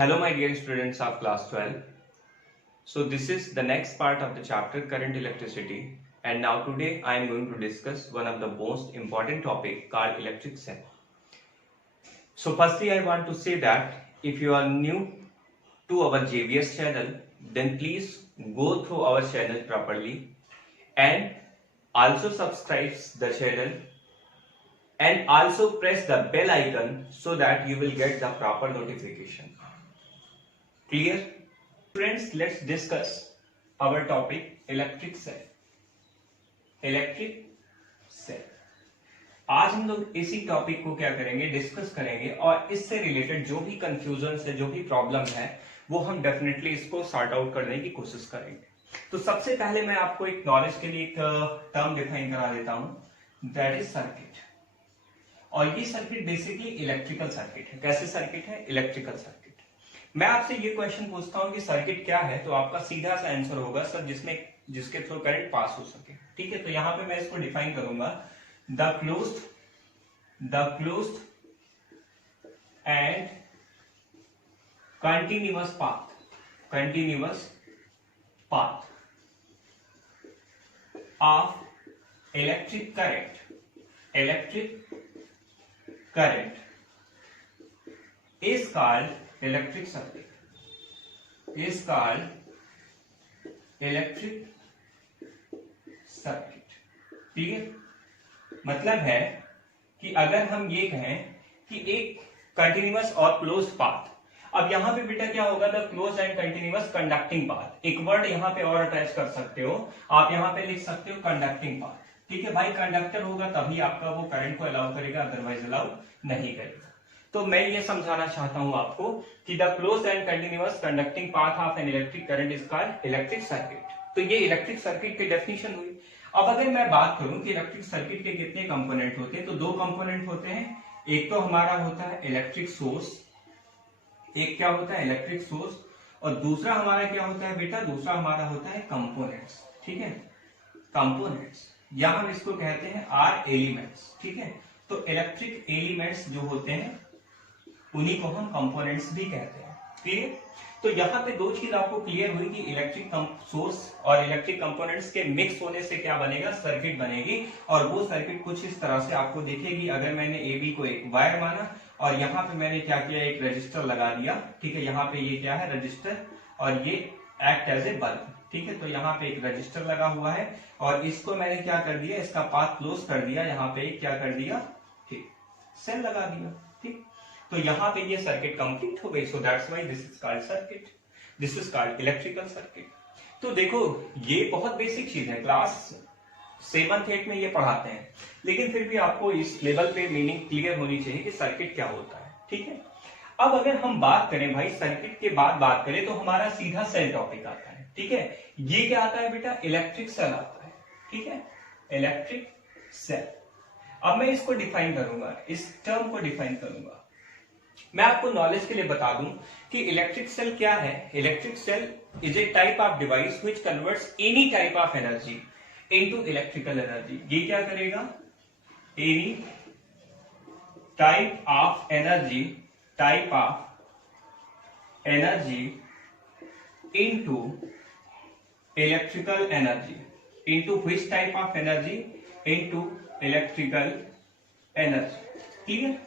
Hello my dear students of class 12. So this is the next part of the chapter current electricity, and now today I am going to discuss one of the most important topic called electric cell. So firstly I want to say that if you are new to our JVS channel, then please go through our channel properly and also subscribe the channel and also press the bell icon so that you will get the proper notification. Clear? Friends, let's discuss our topic electric cell. Electric cell आज हम लोग इसी topic को क्या करेंगे, discuss करेंगे और इससे रिलेटेड जो भी कंफ्यूजन है, जो भी प्रॉब्लम है, वो हम डेफिनेटली इसको सॉर्ट आउट करने की कोशिश करेंगे। तो सबसे पहले मैं आपको एक नॉलेज के लिए एक टर्म डिफाइन करा देता हूं, दैट इज सर्किट। और ये सर्किट बेसिकली इलेक्ट्रिकल सर्किट है। कैसे सर्किट है? Electrical circuit. मैं आपसे ये क्वेश्चन पूछता हूं कि सर्किट क्या है, तो आपका सीधा सा आंसर होगा सर जिसके थ्रू करंट पास हो सके। ठीक है, तो यहां पे मैं इसको डिफाइन करूंगा, the closed end continuous path of electric current is called electric circuit, clear? मतलब है कि अगर हम ये कहें कि एक कंटिन्यूअस और क्लोज पाथ, अब यहां पे बेटा क्या होगा, the close and continuous conducting path. एक वर्ड यहां पे और अटैच कर सकते हो, आप यहां पे लिख सकते हो कंडक्टिंग पाथ। ठीक है भाई, कंडक्टर होगा तभी आपका वो करंट को अलाउ करेगा, अदरवाइज अलाउ नहीं करेगा। तो मैं ये समझाना चाहता हूं आपको कि the close and continuous conducting path of an electric current is called electric circuit. तो ये इलेक्ट्रिक सर्किट की डेफिनेशन हुई। अब अगर मैं बात करूं कि इलेक्ट्रिक सर्किट के कितने कंपोनेंट होते हैं, तो दो कंपोनेंट होते हैं। एक तो हमारा होता है इलेक्ट्रिक सोर्स, एक क्या होता है इलेक्ट्रिक सोर्स, और दूसरा हमारा क्या होता है बेटा, दूसरा हमारा होता है कंपोनेंट्स। ठीक है, कंपोनेंट्स या हम इसको कहते हैं आर एलिमेंट्स। ठीक है, तो इलेक्ट्रिक एलिमेंट्स जो होते हैं उन्हीं को हम कंपोनेंट्स भी कहते हैं। क्लियर? तो यहाँ पे दो चीज आपको क्लियर हुई कि इलेक्ट्रिक सोर्स और इलेक्ट्रिक कंपोनेंट्स के मिक्स होने से क्या बनेगा, सर्किट बनेगी। और वो सर्किट कुछ इस तरह से आपको दिखेगी। अगर मैंने ए बी को एक वायर माना और यहाँ पे मैंने क्या किया, एक रजिस्टर लगा दिया। ठीक है, यहाँ पे ये क्या है, रजिस्टर, और ये एक्ट एज ए बल्ब। ठीक है, तो यहाँ पे एक रजिस्टर लगा हुआ है और इसको मैंने क्या कर दिया, इसका पाथ क्लोज कर दिया, यहाँ पे क्या कर दिया, ठीक, सेल लगा दिया। ठीक, तो यहां पे ये सर्किट कंप्लीट हो गई। सो that's why this is called circuit, this is called electrical circuit. तो देखो ये बहुत बेसिक चीज है, क्लास 7th 8th में ये पढ़ाते हैं, लेकिन फिर भी आपको इस लेवल पे मीनिंग क्लियर होनी चाहिए कि सर्किट क्या होता है। ठीक है, अब अगर हम बात करें भाई सर्किट के बाद बात करें तो हमारा सीधा सेल टॉपिक आता है। ठीक है, ये क्या आता है बेटा, इलेक्ट्रिक सेल आता है। ठीक है, इलेक्ट्रिक सेल। अब मैं इसको डिफाइन करूंगा, इस टर्म को डिफाइन करूंगा। मैं आपको नॉलेज के लिए बता दूं कि इलेक्ट्रिक सेल क्या है। Electric cell is a type of device which converts any type of energy into electrical energy. ये क्या करेगा, any type of energy into electrical energy, into which type of energy, into electrical energy. Clear?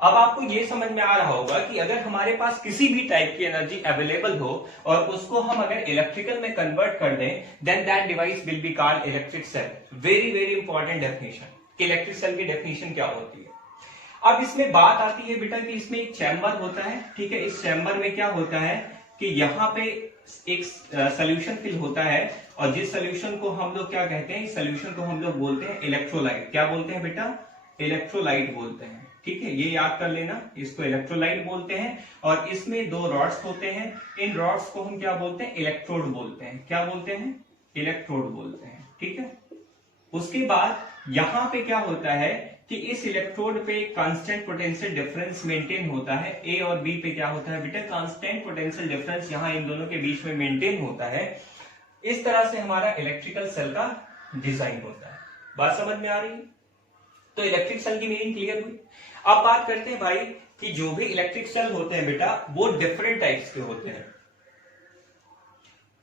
अब आपको यह समझ में आ रहा होगा कि अगर हमारे पास किसी भी टाइप की एनर्जी अवेलेबल हो और उसको हम अगर इलेक्ट्रिकल में कन्वर्ट कर दें, then that device will be called electric cell. Very very important definition कि इलेक्ट्रिक सेल की डेफिनेशन क्या होती है। अब इसमें बात आती है बेटा कि इसमें एक चैम्बर होता है। ठीक है, इस चैम्बर में क्या होता है कि यहाँ पे एक सोल्यूशन फिल होता है, और जिस सोल्यूशन को हम लोग क्या कहते हैं, इस सोल्यूशन को हम लोग बोलते हैं इलेक्ट्रोलाइट। क्या बोलते हैं बेटा, इलेक्ट्रोलाइट बोलते हैं। ठीक है, ये याद कर लेना, इसको इलेक्ट्रोलाइट बोलते हैं। और इसमें दो रॉड्स होते हैं, इन रॉड्स को हम क्या बोलते हैं, इलेक्ट्रोड बोलते हैं। क्या बोलते हैं, इलेक्ट्रोड बोलते हैं। ठीक है, उसके बाद यहां पे क्या होता है कि इस इलेक्ट्रोड पे कांस्टेंट पोटेंशियल डिफरेंस मेंटेन होता है। ए और बी पे क्या होता है बेटा, कांस्टेंट पोटेंशियल डिफरेंस यहां इन दोनों के बीच में मेंटेन होता है। इस तरह से हमारा इलेक्ट्रिकल सेल का डिजाइन होता है। बात समझ में आ रही है? तो इलेक्ट्रिक सेल की मीनिंग क्लियर हुई। अब बात करते हैं भाई कि जो भी इलेक्ट्रिक सेल होते हैं बेटा वो डिफरेंट टाइप्स के होते हैं।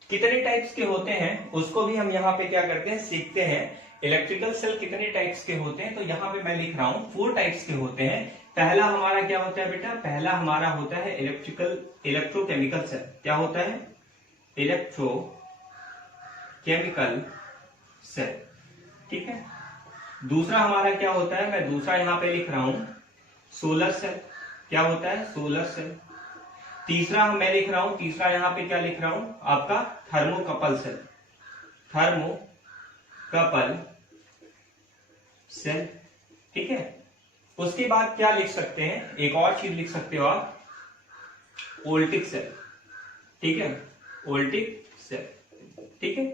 कितने टाइप्स के होते हैं उसको भी हम यहाँ पे क्या करते हैं, सीखते हैं। इलेक्ट्रिकल सेल कितने टाइप्स के होते हैं, तो यहाँ पे मैं लिख रहा हूं 4 टाइप्स के होते हैं। पहला हमारा क्या होता है बेटा, पहला हमारा होता है इलेक्ट्रोकेमिकल सेल। क्या होता है, इलेक्ट्रोकेमिकल सेल, ठीक है। दूसरा हमारा क्या होता है, मैं दूसरा यहाँ पे लिख रहा हूं सोलर सेल। क्या होता है, सोलर सेल। तीसरा मैं लिख रहा हूं, तीसरा यहाँ पे क्या लिख रहा हूं, आपका थर्मोकपल सेल, थर्मोकपल सेल, ठीक है। उसके बाद क्या लिख सकते हैं, एक और चीज लिख सकते हो आप, वोल्टिक सेल, ठीक है, वोल्टिक सेल, ठीक है।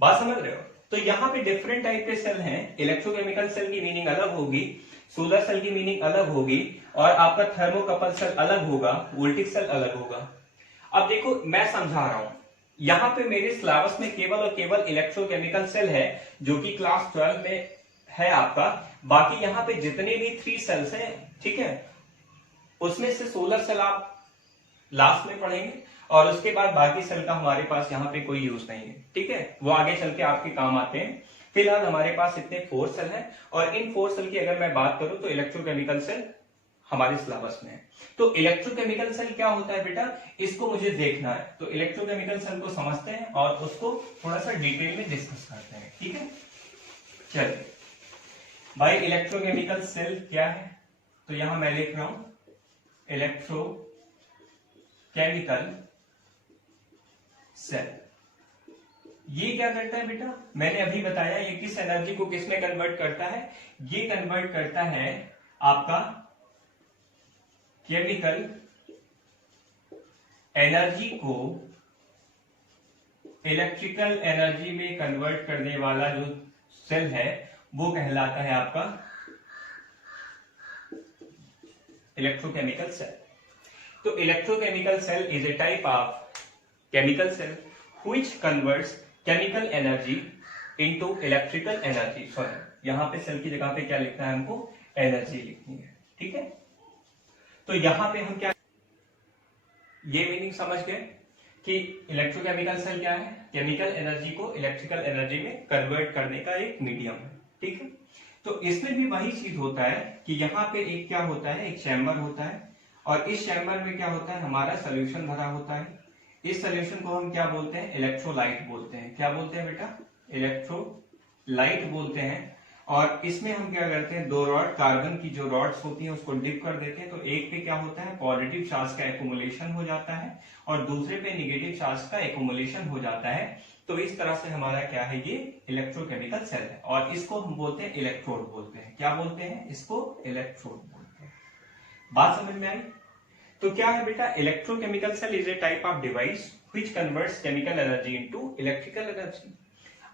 बात समझ रहे हो। तो यहाँ पे डिफरेंट टाइप के सेल हैं। इलेक्ट्रोकेमिकल सेल की मीनिंग अलग होगी, सोलर सेल की मीनिंग अलग होगी, और आपका थर्मोकपल सेल अलग होगा, वोल्टिक सेल अलग होगा। अब देखो मैं समझा रहा हूं, यहाँ पे मेरे सिलेबस में केवल और केवल इलेक्ट्रोकेमिकल सेल है जो कि क्लास 12 में है आपका। बाकी यहाँ पे जितने भी 3 सेल्स हैं, ठीक है, उसमें से सोलर सेल आप लास्ट में पढ़ेंगे, और उसके बाद बाकी सेल का हमारे पास यहाँ पे कोई यूज नहीं है, ठीक है। वो आगे चल के आपके काम आते हैं। फिलहाल हमारे पास इतने 4 सेल हैं, और इन 4 सेल की अगर मैं बात करूं तो इलेक्ट्रोकेमिकल सेल हमारे सिलेबस में है। तो इलेक्ट्रोकेमिकल सेल क्या होता है बेटा, इसको मुझे देखना है। तो इलेक्ट्रोकेमिकल सेल को समझते हैं और उसको थोड़ा सा डिटेल में डिस्कस करते हैं, ठीक है। चलिए भाई, इलेक्ट्रोकेमिकल सेल क्या है, तो यहां मैं लिख रहा हूं इलेक्ट्रोकेमिकल सेल। ये क्या करता है बेटा, मैंने अभी बताया, ये किस एनर्जी को किस में कन्वर्ट करता है, ये कन्वर्ट करता है आपका केमिकल एनर्जी को इलेक्ट्रिकल एनर्जी में कन्वर्ट करने वाला जो सेल है वो कहलाता है आपका इलेक्ट्रोकेमिकल सेल। तो electrochemical cell is a type of chemical cell which converts chemical energy into electrical energy। Sorry, यहां पे सेल की जगह पे क्या लिखना है, हमको एनर्जी लिखनी है, ठीक है। तो यहां पे हम क्या, ये मीनिंग समझ गए कि इलेक्ट्रोकेमिकल सेल क्या है, केमिकल एनर्जी को इलेक्ट्रिकल एनर्जी में कन्वर्ट करने का एक मीडियम है, ठीक है। तो इसमें भी वही चीज होता है कि यहाँ पे एक क्या होता है, एक चैम्बर होता है, और इस चैम्बर में क्या होता है, हमारा सोल्यूशन भरा होता है। इस सोल्यूशन को हम क्या बोलते हैं, इलेक्ट्रोलाइट बोलते हैं। क्या बोलते हैं बेटा, इलेक्ट्रोलाइट बोलते हैं। और इसमें हम क्या करते हैं, 2 रॉड, कार्बन की जो रॉड्स होती हैं उसको डिप कर देते हैं। तो एक पे क्या होता है, पॉजिटिव चार्ज का एक्युमुलेशन हो जाता है, और दूसरे पे नेगेटिव चार्ज का एक्युमुलेशन हो जाता है। तो इस तरह से हमारा क्या है, ये इलेक्ट्रोकेमिकल सेल है, और इसको हम बोलते हैं इलेक्ट्रोड बोलते हैं। क्या बोलते हैं, इसको इलेक्ट्रोड बोलते हैं। बात समझ में आई। तो क्या है बेटा, electrochemical cell is a type of device which converts chemical energy into electrical energy.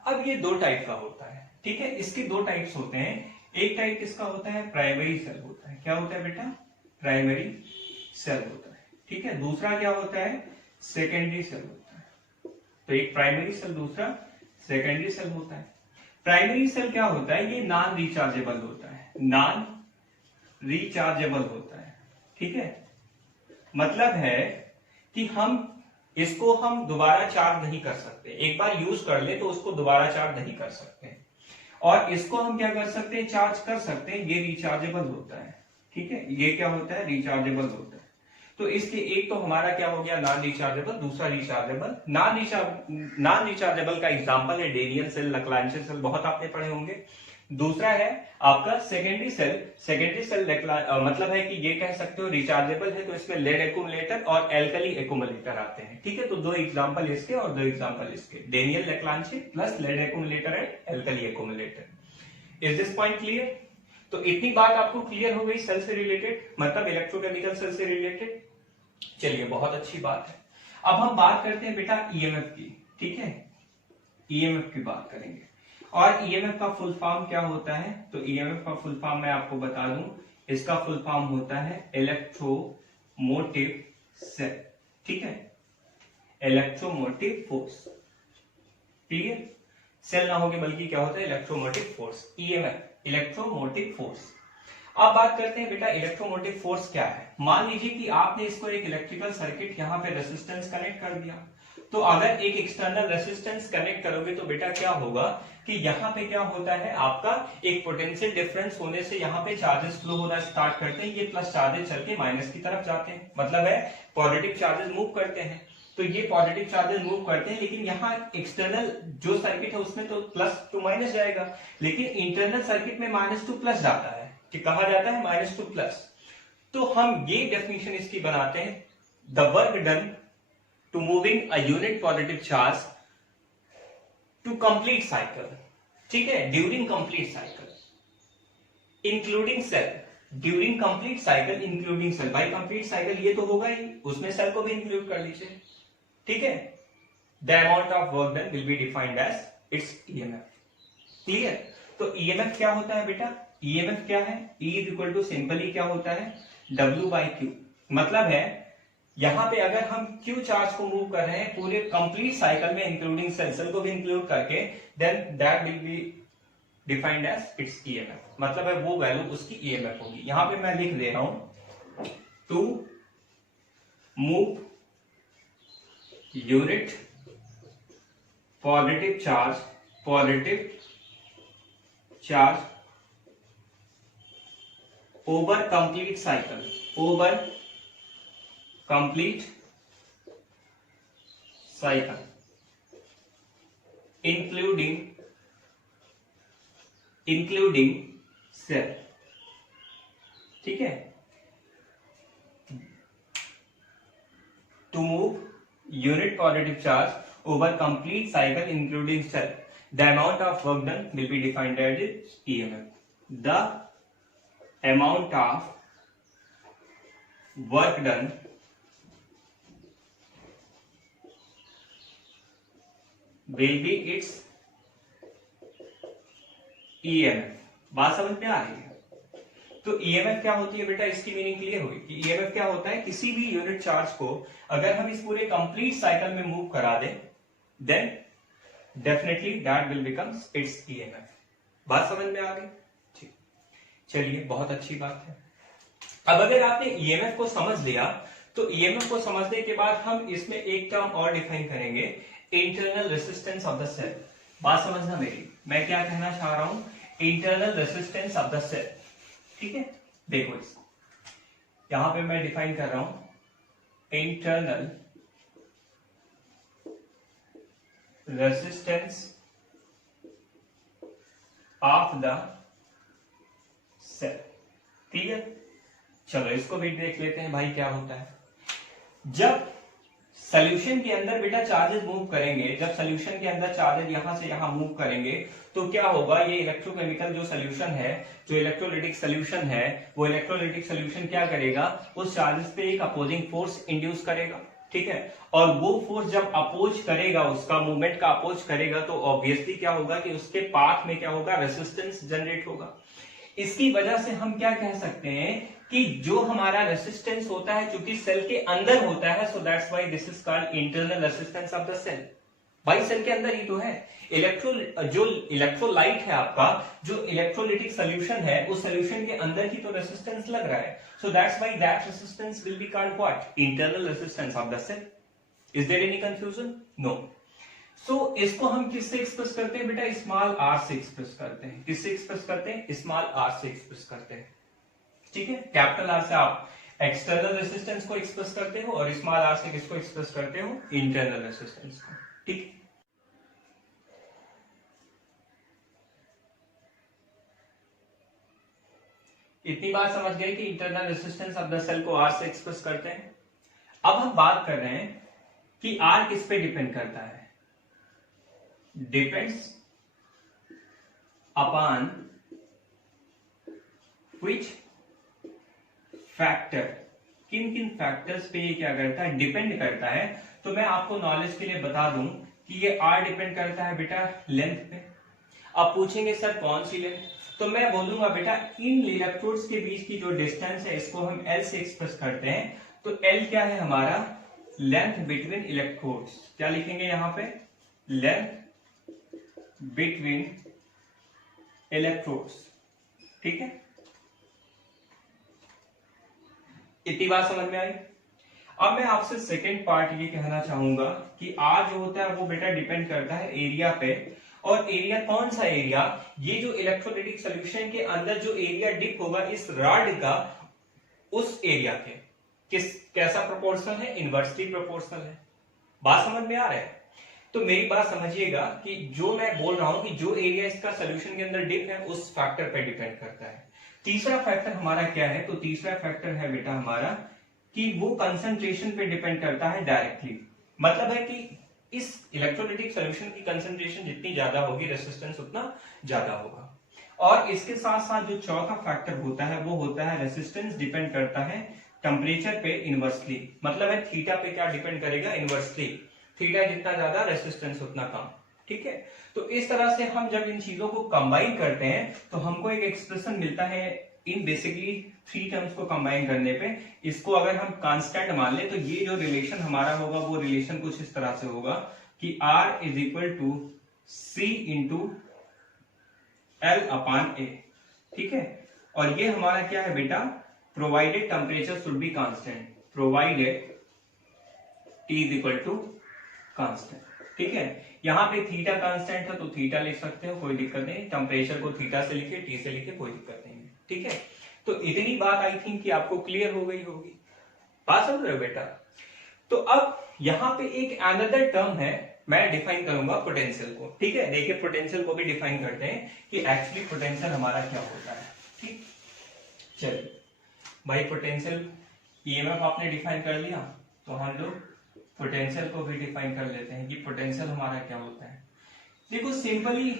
अब ये 2 टाइप का होता है, ठीक है। इसके 2 टाइप्स होते हैं। एक टाइप किसका होता है, प्राइमरी सेल होता है। क्या होता है बेटा, प्राइमरी सेल होता है, ठीक है। दूसरा क्या होता है, सेकेंडरी सेल होता है। तो एक प्राइमरी सेल, दूसरा सेकेंडरी सेल होता है। प्राइमरी सेल क्या होता है, ये नॉन रिचार्जेबल होता है, नॉन रिचार्जेबल होता है, ठीक है। मतलब है कि इसको हम दोबारा चार्ज नहीं कर सकते। एक बार यूज कर ले तो उसको दोबारा चार्ज नहीं कर सकते, और इसको हम क्या कर सकते हैं, चार्ज कर सकते हैं। ये रिचार्जेबल होता है, ठीक है। ये क्या होता है, रिचार्जेबल होता है। तो इसके एक तो हमारा क्या हो गया, नॉन रिचार्जेबल, दूसरा रिचार्जेबल। नॉन रिचार्जेबल का एग्जांपल है डेनियल सेल, लैग्रांज सेल, बहुत आपने पढ़े होंगे। दूसरा है आपका सेकेंडरी सेल। सेकेंडरी सेल मतलब है कि ये कह सकते हो रिचार्जेबल है, तो इसमें लेड एक्यूमुलेटर और एल्कली एक्यूमुलेटर आते हैं, ठीक है। तो 2 एग्जांपल इसके और 2 एग्जांपल इसके, Daniel Lagrange plus lead accumulator and alkali accumulator. Is this point clear. तो इतनी बात आपको क्लियर हो गई सेल से रिलेटेड, मतलब इलेक्ट्रोकेमिकल सेल से रिलेटेड। चलिए, बहुत अच्छी बात है। अब हम बात करते हैं बेटा ईएमएफ की, ठीक है। ईएमएफ की बात करेंगे, और ईएमएफ का फुल फॉर्म क्या होता है, तो ईएमएफ का फुल फॉर्म मैं आपको बता दूं, इसका फुल फॉर्म होता है इलेक्ट्रोमोटिव सेल, ठीक है, इलेक्ट्रोमोटिव फोर्स। क्लियर, सेल ना होगे बल्कि क्या होता है, electromotive force, EMF, electromotive force. अब बात करते हैं बेटा इलेक्ट्रोमोटिव फोर्स क्या है। मान लीजिए कि आपने इसको एक इलेक्ट्रिकल सर्किट यहाँ पे रेसिस्टेंस कनेक्ट कर दिया, तो अगर एक एक्सटर्नल रेसिस्टेंस कनेक्ट करोगे तो बेटा क्या होगा कि यहाँ पे क्या होता है, आपका एक पोटेंशियल डिफरेंस होने से यहाँ पे चार्जेस फ्लो होना स्टार्ट करते हैं, ये प्लस चार्जेस चल के माइनस की तरफ जाते हैं, मतलब है पॉजिटिव चार्जेस मूव करते हैं। तो ये पॉजिटिव चार्जेस मूव करते हैं, लेकिन यहाँ एक्सटर्नल जो सर्किट है उसमें तो प्लस टू माइनस जाएगा, लेकिन इंटरनल सर्किट में माइनस टू प्लस जाता है, कि कहा जाता है माइनस टू प्लस। तो हम ये डेफिनेशन इसकी बनाते हैं, the work done to moving a unit positive charge to complete cycle, ठीक है, during complete cycle including cell, during complete cycle including cell. भाई कंप्लीट साइकिल ये तो होगा ही, उसमें सेल को भी इंक्लूड कर लीजिए, ठीक है। The amount of work done will be defined as its EMF. Clear? तो ईएमएफ क्या होता है बेटा, ईएमएफ क्या है, E is equal to simply क्या होता है, W बाई क्यू। मतलब है यहां पे अगर हम Q चार्ज को मूव कर रहे हैं पूरे कंप्लीट साइकिल में इंक्लूडिंग सेल को भी इंक्लूड करके, then that will be defined as its EMF. मतलब है वो वैल्यू उसकी ईएमएफ होगी। यहां पे मैं लिख दे रहा हूं, to move unit positive charge over complete cycle, over complete cycle including cell, ठीक है। to move unit positive charge over complete cycle including cell, the amount of work done will be defined as EMF. The amount of work done will be its EMF। बात समझ में आ रही है? तो EMF क्या होती है बेटा, इसकी मीनिंग क्लियर हुई कि EMF क्या होता है, किसी भी यूनिट चार्ज को अगर हम इस पूरे कंप्लीट साइकिल में मूव करा दें, then definitely that will becomes its EMF। बात समझ में आ गई? चलिए बहुत अच्छी बात है। अब अगर आपने ईएमएफ को समझ लिया, तो ईएमएफ को समझने के बाद हम इसमें एक टर्म और डिफाइन करेंगे, internal resistance of the cell. बात समझना मेरी, मैं क्या कहना चाह रहा हूं, internal resistance of the cell, ठीक है। देखो इस यहां पे मैं डिफाइन कर रहा हूं, internal resistance of the cell. Clear? चलो इसको भी देख लेते हैं भाई क्या होता है। जब सॉल्यूशन के अंदर बेटा चार्जेस मूव करेंगे, जब सॉल्यूशन के अंदर चार्जेस यहां से यहां मूव करेंगे, तो क्या होगा, ये इलेक्ट्रोकेमिकल जो सॉल्यूशन है, जो इलेक्ट्रोलाइटिक सॉल्यूशन है, वो इलेक्ट्रोलाइटिक सॉल्यूशन क्या करेगा, उस चार्जेस पे एक अपोजिंग फोर्स इंड्यूस करेगा, ठीक है। और वो फोर्स जब अपोज करेगा, उसका मूवमेंट का अपोज करेगा, तो ऑब्वियसली क्या होगा कि उसके पाथ में क्या होगा, रेसिस्टेंस जनरेट होगा। इसकी वजह से हम क्या कह सकते हैं कि जो हमारा रेसिस्टेंस होता है, चूंकि सेल के अंदर होता है, so that's why this is called internal resistance of the cell. भाई सेल के अंदर ही तो है। जो इलेक्ट्रोलाइट है आपका, जो इलेक्ट्रोलाइटिक सॉल्यूशन है, उस सॉल्यूशन के अंदर ही तो रेसिस्टेंस लग रहा है, so that's why that resistance will be called what, internal resistance of the cell. Is there any confusion? No. So इसको हम किससे एक्सप्रेस करते हैं बेटा, स्मॉल आर से एक्सप्रेस करते हैं। किससे एक्सप्रेस करते हैं, स्मॉल आर से एक्सप्रेस करते हैं, ठीक है। कैपिटल आर से आप एक्सटर्नल रेसिस्टेंस को एक्सप्रेस करते हो, और स्मॉल आर से किसको एक्सप्रेस करते हो, इंटरनल रेसिस्टेंस को, ठीक। इतनी बात समझ गए कि internal resistance of the cell को आर से एक्सप्रेस करते हैं। अब हम बात कर रहे हैं कि आर किस पे डिपेंड करता है, डिपेंड्स अपॉन विच फैक्टर, किन किन फैक्टर्स पे ये क्या करता है, डिपेंड करता है। तो मैं आपको नॉलेज के लिए बता दूं कि ये आर डिपेंड करता है बेटा लेंथ पे। अब पूछेंगे सर कौन सी लेंथ, तो मैं बोलूंगा बेटा इन इलेक्ट्रोड्स के बीच की जो डिस्टेंस है, इसको हम एल से एक्सप्रेस करते हैं। तो एल क्या है हमारा, लेंथ बिटवीन इलेक्ट्रोड्स। क्या लिखेंगे यहां पे, लेंथ बिटवीन इलेक्ट्रोड्स, ठीक है। इतनी बात समझ में आई। अब मैं आपसे सेकेंड पार्ट ये कहना चाहूंगा कि आर जो होता है वो बेटा डिपेंड करता है एरिया पे। और एरिया कौन सा एरिया, ये जो इलेक्ट्रोलाइटिक सॉल्यूशन के अंदर जो एरिया डिप होगा इस रॉड का, उस एरिया के कैसा प्रोपोर्शनल है, इनवर्सली प्रोपोर्शनल है। बात समझ में आ रहा है? तो मेरी बात समझिएगा कि जो मैं बोल रहा हूं कि जो एरिया इसका सॉल्यूशन के अंदर डिप है उस फैक्टर पे डिपेंड करता है। तीसरा फैक्टर हमारा क्या है, तो तीसरा फैक्टर है बेटा हमारा कि वो कंसंट्रेशन पे डिपेंड करता है डायरेक्टली। मतलब है कि इस इलेक्ट्रोलाइटिक सॉल्यूशन की कंसंट्रेशन जितनी ज्यादा होगी रेसिस्टेंस उतना ज्यादा होगा। और इसके साथ साथ जो चौथा फैक्टर होता है वो होता है रेसिस्टेंस डिपेंड करता है टेम्परेचर पे इनवर्सली। मतलब है थीटा पे क्या डिपेंड करेगा, इनवर्सली। थीटा जितना ज्यादा रेसिस्टेंस उतना कम। ठीक है, तो इस तरह से हम जब इन चीजों को कंबाइन करते हैं तो हमको एक एक्सप्रेशन मिलता है इन बेसिकली थ्री टर्म्स को कंबाइन करने पे। इसको अगर हम कांस्टेंट मान ले तो ये जो रिलेशन हमारा होगा वो रिलेशन कुछ इस तरह से होगा कि R is equal to C into L upon A। ठीक है, और ये हमारा क्या है बेटा, provided temperature should be constant, provided T is equal to constant. ठीक है, यहाँ पे थीटा कांस्टेंट है तो थीटा लिख सकते हो, कोई दिक्कत नहीं। टेम्परेचर को थीटा से लिखे, टी से लिखे, कोई दिक्कत नहीं है। ठीक है, तो इतनी बात आई थिंक कि आपको क्लियर हो गई होगी। बात समझ रहे हो बेटा? तो अब यहाँ पे एक अनदर टर्म है, मैं डिफाइन करूंगा पोटेंशियल को। ठीक है, देखिए पोटेंशियल को भी डिफाइन करते हैं कि एक्चुअली पोटेंशियल हमारा क्या होता है। ठीक, चलिए भाई पोटेंशियल ईएमएफ आपने डिफाइन कर लिया, तो हम लोग पोटेंशियल को भी डिफाइन कर लेते हैं कि पोटेंशियल हमारा क्या होता है। देखो सिंपली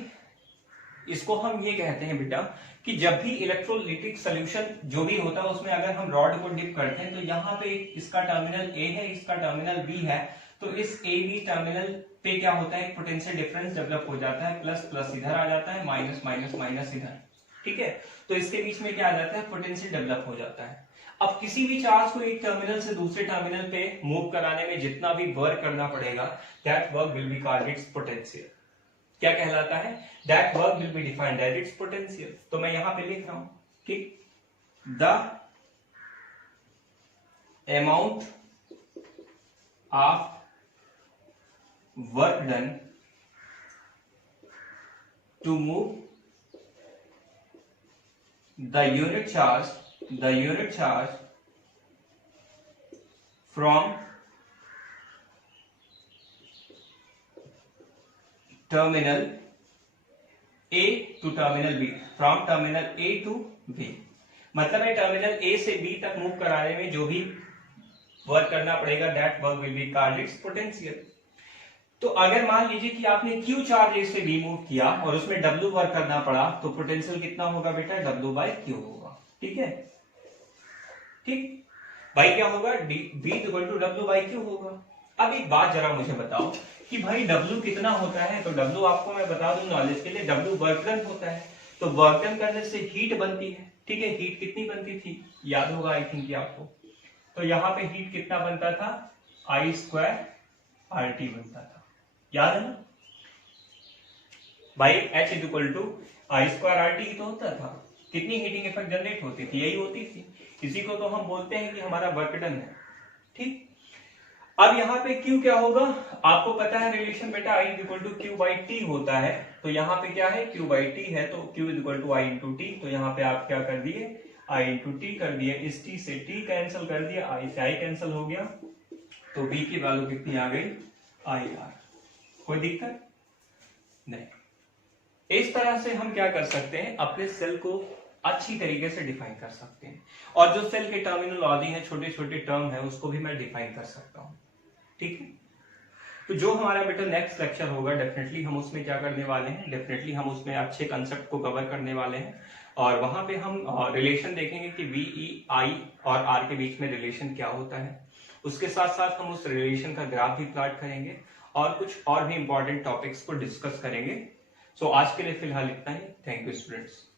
इसको हम ये कहते हैं बेटा कि जब भी इलेक्ट्रोलाइटिक सॉल्यूशन जो भी होता है उसमें अगर हम रॉड को डिप करते हैं तो यहाँ पे इसका टर्मिनल ए है, इसका टर्मिनल बी है, तो इस ए बी टर्मिनल पे क्या होता है, पोटेंशियल डिफरेंस डेवलप हो जाता है। प्लस प्लस इधर आ जाता है, माइनस माइनस माइनस इधर। ठीक है, तो इसके बीच में क्या आ जाता है, पोटेंशियल डेवलप हो जाता है। अब किसी भी चार्ज को एक टर्मिनल से दूसरे टर्मिनल पे मूव कराने में जितना भी वर्क करना पड़ेगा, that work will be called its potential. क्या कहलाता है, that work will be defined as its potential. तो मैं यहां पे लिख रहा हूं कि the amount of work done to move the unit charge from terminal A to terminal B, from terminal A to B। मतलब है टर्मिनल A से B तक मूव कराने में जो भी वर्क करना पड़ेगा, that work will be called its potential. तो अगर मान लीजिए कि आपने Q चार्ज A से B मूव किया और उसमें W वर्क करना पड़ा, तो पोटेंशियल कितना होगा बेटा, W बाय Q होगा। ठीक है, ठीक भाई, क्या होगा, B equal to W by Q होगा। अब एक बात जरा मुझे बताओ कि भाई W कितना होता है, तो W आपको मैं बता दूं नॉलेज के लिए, W वर्क डन होता है। तो वर्क डन करने से हीट बनती है। ठीक है, हीट कितनी बनती थी, याद होगा आई थिंक आपको। तो यहाँ पे हीट कितना बनता था, I² RT बनता था, याद है ना भाई। H is equal to I² RT ही तो होता था। कितनी हीटिंग इफेक्ट जनरेट होती थी, यही होती थी। इसी को तो हम बोलते हैं कि हमारा वर्क डन है। ठीक, अब यहाँ पे Q क्या होगा, आपको पता है रिलेशन बेटा, I is equal to Q by T होता है। तो यहाँ पे क्या है, Q बाई T है, तो Q is equal to I into T। तो यहाँ पे आप क्या कर दिए, I इंटू T कर दिए, इस T से T कैंसिल कर दिया, I से I कैंसिल हो गया, तो B की वैल्यू कितनी आ गई, IR। कोई दिक्कत नहीं। इस तरह से हम क्या कर सकते हैं, अपने सेल को अच्छी तरीके से डिफाइन कर सकते हैं। और जो सेल के टर्मिनोलॉजी है, छोटे छोटे टर्म है, उसको भी मैं डिफाइन कर सकता हूं। ठीक है, तो जो हमारा बेटा नेक्स्ट लेक्चर होगा, डेफिनेटली हम उसमें क्या करने वाले हैं, डेफिनेटली हम उसमें अच्छे कंसेप्ट को कवर करने वाले हैं। और वहां पे हम रिलेशन देखेंगे कि VE, I और R के बीच में रिलेशन क्या होता है। उसके साथ साथ हम उस रिलेशन का ग्राफ भी प्लॉट करेंगे और कुछ और भी इंपॉर्टेंट टॉपिक्स को डिस्कस करेंगे। सो आज के लिए फिलहाल इतना ही। Thank you students.